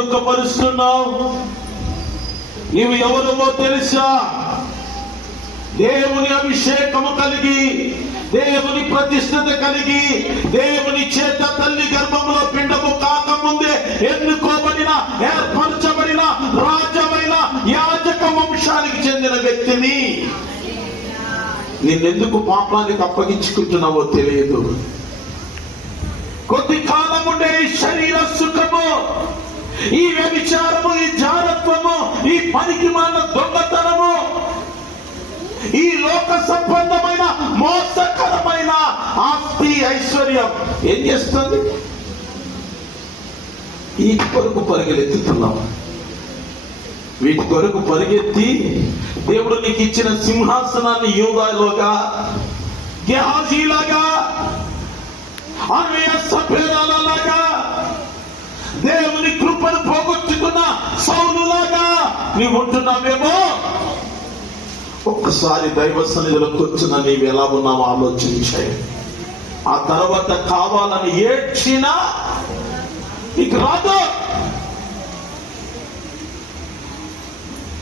దుఃఖపరుస్తున్నావు? నీవు ఎవరో తెలుసా? దేవుని అభిషేకము కలిగి, దేవుని ప్రతిష్ఠత కలిగి, దేవుని చేత తల్లి గర్భంలో పిండము కాకముందే ఎన్నుకోబడిన, ఏర్పరచబడిన రాజమైన యాజక వంశానికి చెందిన వ్యక్తిని నిన్నెందుకు పాపానికి అప్పగించుకుంటున్నావో తెలియదు. కొద్ది కాలం ఉండే ఈ శరీర సుఖము, ఈ వ్యభిచారము, ఈ జారత్వము, ఈ పనికిమాలిన దొంగతనము, ఈ లోక సంబంధమైన మోసకరమైన ఆస్తి ఐశ్వర్యం ఏం చేస్తుంది? ఈ కొరకు పరిగెత్తుతున్నాం. వీటి కొరకు పరిగెత్తి దేవుడు నీకు ఇచ్చిన సింహాసనాన్ని యూదాలోగా, గెహాజీలాగా, అన్వయ సభ్యురాలలాగా, దేవుని కృపను పోగొట్టుకున్న సౌలులాగా నీవు ఉంటున్నావేమో. ఒక్కసారి దైవ సన్నిధిలో కూర్చున్న నీవు ఎలా ఉన్నావో ఆలోచించాయి. ఆ తర్వాత కావాలని ఏడ్చినా నీకు రాదు,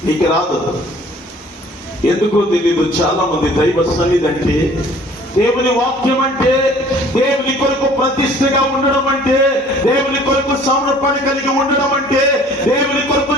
నీకు రాదు. ఎందుకో తెలీదు. చాలా మంది దైవ సన్నిధి అంటే, దేవుని వాక్యం అంటే, దేవుని కొరకు ప్రతిష్టగా ఉండడం అంటే, దేవుని కొరకు సమర్పణ కలిగి ఉండడం అంటే, దేవుని కొరకు